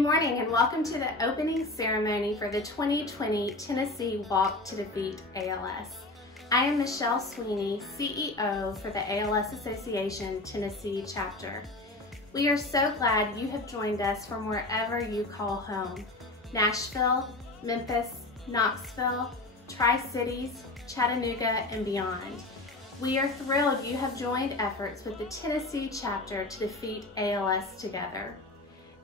morning and welcome to the opening ceremony for the 2020 Tennessee Walk to Defeat ALS. I am Michelle Sweeney, CEO for the ALS Association Tennessee Chapter. We are so glad you have joined us from wherever you call home. Nashville, Memphis, Knoxville, Tri-Cities, Chattanooga, and beyond. We are thrilled you have joined efforts with the Tennessee Chapter to defeat ALS together.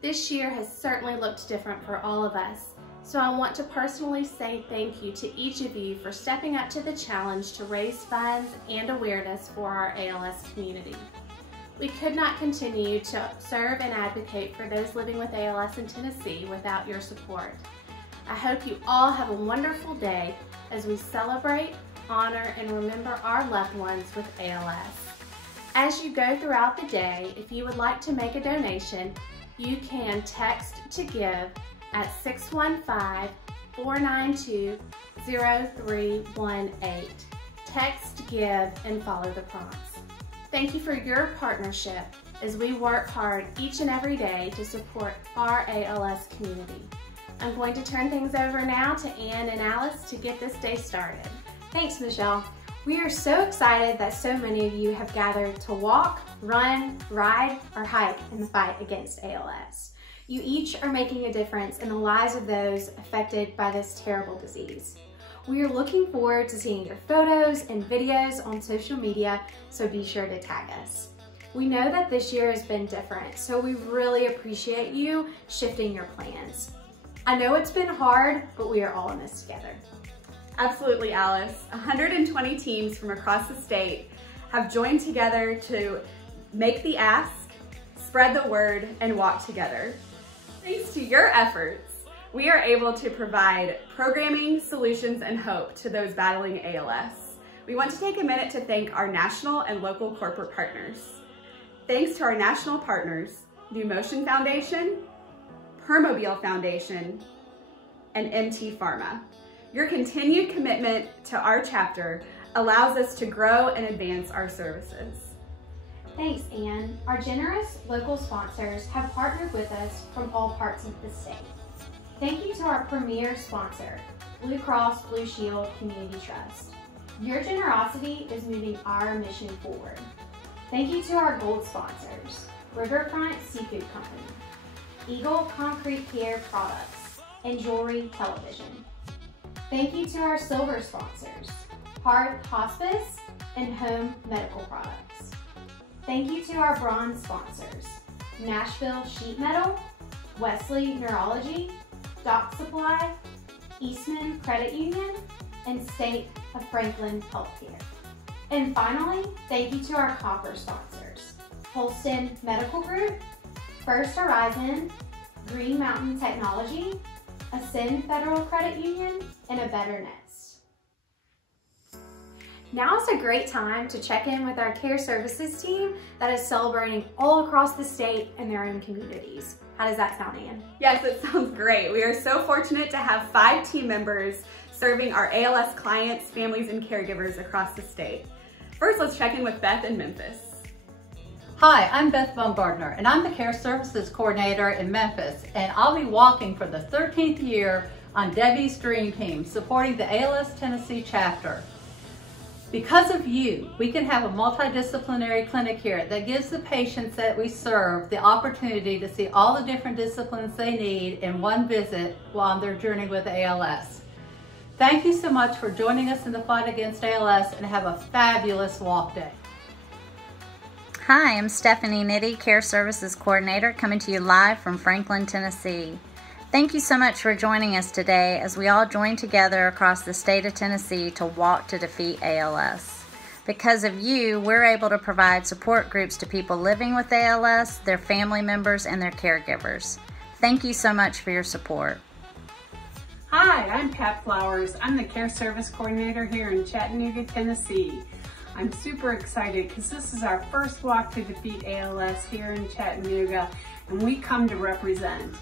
This year has certainly looked different for all of us, so I want to personally say thank you to each of you for stepping up to the challenge to raise funds and awareness for our ALS community. We could not continue to serve and advocate for those living with ALS in Tennessee without your support. I hope you all have a wonderful day as we celebrate, honor, and remember our loved ones with ALS. As you go throughout the day, if you would like to make a donation, you can text to give at 615-492-0318. Text give and follow the prompts. Thank you for your partnership as we work hard each and every day to support our ALS community. I'm going to turn things over now to Ann and Alice to get this day started. Thanks, Michelle. We are so excited that so many of you have gathered to walk, run, ride, or hike in the fight against ALS. You each are making a difference in the lives of those affected by this terrible disease. We are looking forward to seeing your photos and videos on social media, so be sure to tag us. We know that this year has been different, so we really appreciate you shifting your plans. I know it's been hard, but we are all in this together. Absolutely, Alice. 120 teams from across the state have joined together to make the ask, spread the word, and walk together. Thanks to your efforts, we are able to provide programming, solutions, and hope to those battling ALS. We want to take a minute to thank our national and local corporate partners. Thanks to our national partners, the Motion Foundation, Permobil Foundation, and MT Pharma. Your continued commitment to our chapter allows us to grow and advance our services. Thanks, Ann. Our generous local sponsors have partnered with us from all parts of the state. Thank you to our premier sponsor, Blue Cross Blue Shield Community Trust. Your generosity is moving our mission forward. Thank you to our gold sponsors, RIVERFRONT Seafood Company, Eagle Concrete Care Products, and Jewelry Television. Thank you to our silver sponsors, Hearth Hospice and Home Medical Products. Thank you to our bronze sponsors, Nashville Sheet Metal, Wesley Neurology, Doc Supply, Eastman Credit Union, and State of Franklin Healthcare. And finally, thank you to our copper sponsors, HOLSTON Medical Group, First Horizon, Green Mountain Technology, Ascend Federal Credit Union, and A Better Nest. Now is a great time to check in with our care services team that is celebrating all across the state and their own communities. How does that sound, Ann? Yes, it sounds great. We are so fortunate to have 5 team members serving our ALS clients, families, and caregivers across the state. First, let's check in with Beth in Memphis. Hi, I'm Beth Baumgardner, and I'm the Care Services Coordinator in Memphis, and I'll be walking for the 13th year on Debbie's Dream Team, supporting the ALS Tennessee Chapter. Because of you, we can have a multidisciplinary clinic here that gives the patients that we serve the opportunity to see all the different disciplines they need in one visit while on their journey with ALS. Thank you so much for joining us in the fight against ALS, and have a fabulous walk day. Hi, I'm Stephanie Nitty, Care Services Coordinator, coming to you live from Franklin, Tennessee. Thank you so much for joining us today as we all join together across the state of Tennessee to walk to defeat ALS. Because of you, we're able to provide support groups to people living with ALS, their family members, and their caregivers. Thank you so much for your support. Hi, I'm Pat Flowers. I'm the Care Service Coordinator here in Chattanooga, Tennessee. I'm super excited because this is our first walk to defeat ALS here in Chattanooga, and we come to represent.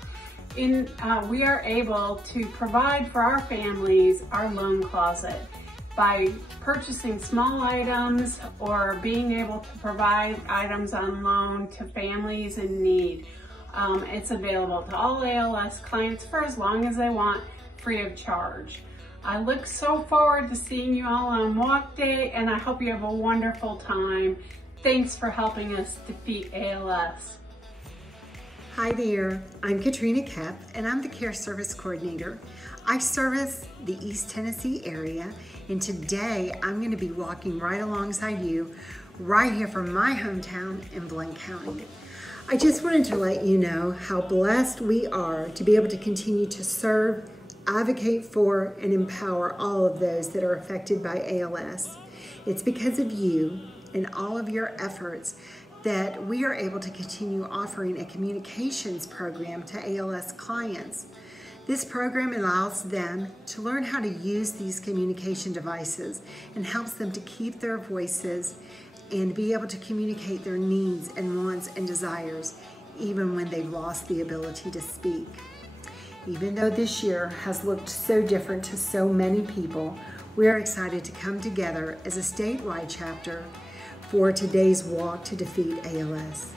We are able to provide for our families our loan closet by purchasing small items or being able to provide items on loan to families in need. It's available to all ALS clients for as long as they want, free of charge. I look so forward to seeing you all on walk day, and I hope you have a wonderful time. Thanks for helping us defeat ALS. Hi there, I'm Katrina Kep, and I'm the Care Service Coordinator. I service the East Tennessee area, and today I'm going to be walking right alongside you, right here from my hometown in Blount County. I just wanted to let you know how blessed we are to be able to continue to serve, advocate for, and empower all of those that are affected by ALS. It's because of you and all of your efforts that we are able to continue offering a communications program to ALS clients. This program allows them to learn how to use these communication devices and helps them to keep their voices and be able to communicate their needs and wants and desires even when they've lost the ability to speak. Even though this year has looked so different to so many people, we're excited to come together as a statewide chapter for today's walk to defeat ALS.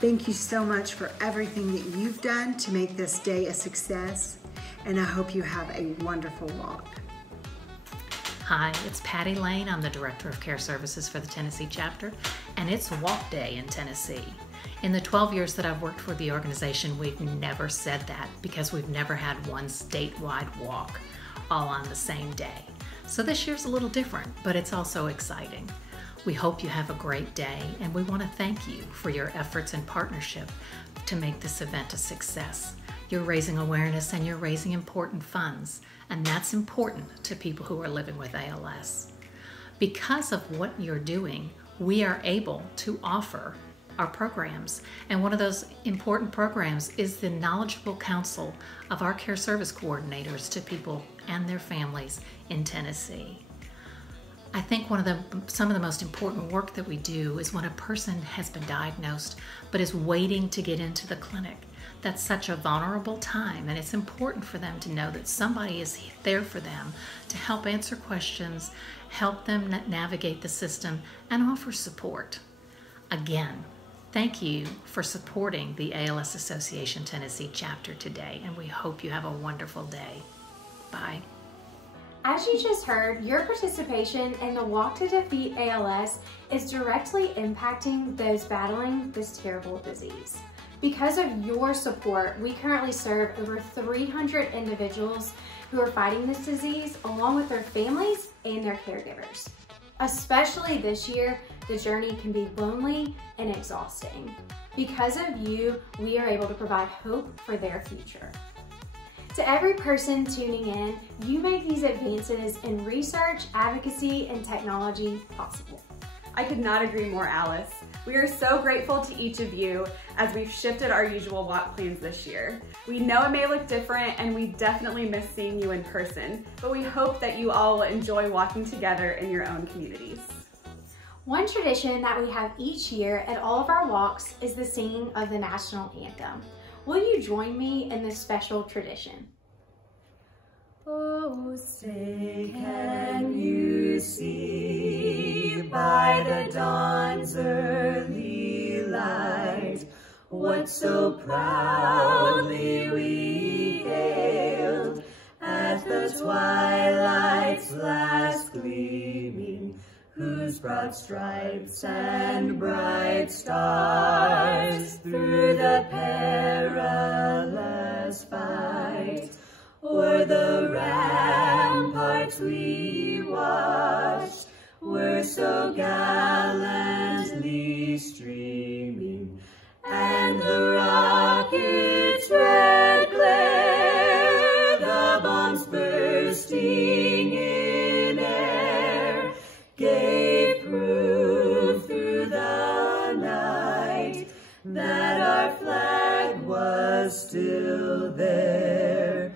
Thank you so much for everything that you've done to make this day a success, and I hope you have a wonderful walk. Hi, it's Patty Lane. I'm the Director of Care Services for the Tennessee chapter, and it's Walk Day in Tennessee. In the 12 years that I've worked for the organization, we've never said that because we've never had one statewide walk all on the same day. So this year's a little different, but it's also exciting. We hope you have a great day, and we want to thank you for your efforts and partnership to make this event a success. You're raising awareness and you're raising important funds, and that's important to people who are living with ALS. Because of what you're doing, we are able to offer our programs, and one of those important programs is the knowledgeable counsel of our care service coordinators to people and their families in Tennessee. I think some of the most important work that we do is when a person has been diagnosed but is waiting to get into the clinic. That's such a vulnerable time, and it's important for them to know that somebody is there for them to help answer questions, help them navigate the system, and offer support. Again, thank you for supporting the ALS Association Tennessee chapter today, and we hope you have a wonderful day. Bye. As you just heard, your participation in the Walk to Defeat ALS is directly impacting those battling this terrible disease. Because of your support, we currently serve over 300 individuals who are fighting this disease, along with their families and their caregivers. Especially this year, the journey can be lonely and exhausting. Because of you, we are able to provide hope for their future. To every person tuning in, you make these advances in research, advocacy, and technology possible. I could not agree more, Alice. We are so grateful to each of you as we've shifted our usual walk plans this year. We know it may look different, and we definitely miss seeing you in person, but we hope that you all will enjoy walking together in your own communities. One tradition that we have each year at all of our walks is the singing of the national anthem. Will you join me in this special tradition? Oh, say, can you see by the dawn's early light what so proudly we hailed at the twilight's last gleaming, whose broad stripes and bright stars through the perilous fight o'er the ramparts we watched were so gallantly streaming, and the rockets' red glare, the bombs bursting in air, gave proof through the night that our flag was still there.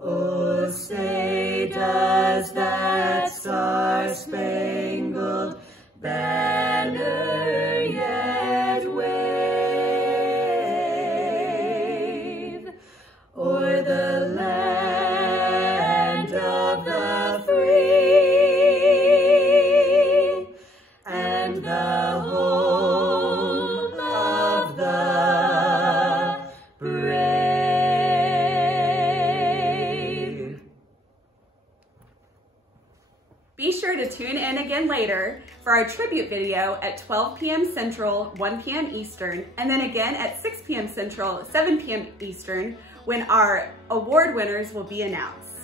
Oh, say, does that star-spangled banner yet wave o'er the land of the free and the home of the again later for our tribute video at 12 p.m. Central, 1 p.m. Eastern, and then again at 6 p.m. Central, 7 p.m. Eastern, when our award winners will be announced.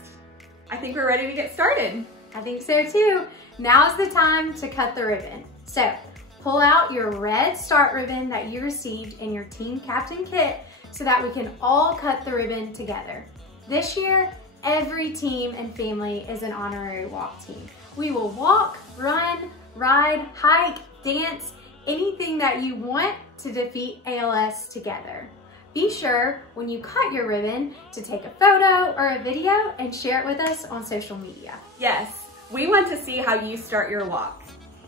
I think we're ready to get started. I think so too. Now's the time to cut the ribbon. So pull out your red start ribbon that you received in your team captain kit so that we can all cut the ribbon together. This year, every team and family is an honorary walk team. We will walk, run, ride, hike, dance, anything that you want to defeat ALS together. Be sure when you cut your ribbon to take a photo or a video and share it with us on social media. Yes, we want to see how you start your walk.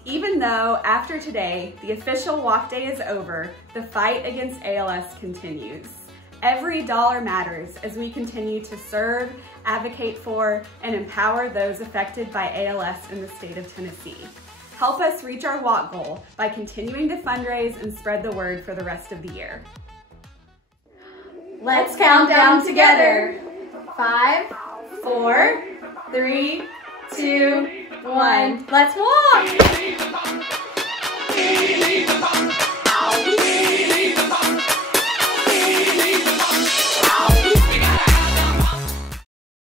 Even though after today, the official walk day is over, the fight against ALS continues. Every dollar matters as we continue to serve, advocate for, and empower those affected by ALS in the state of Tennessee. Help us reach our walk goal by continuing to fundraise and spread the word for the rest of the year. Let's count down together. 5, 4, 3, 2, 1. Let's walk!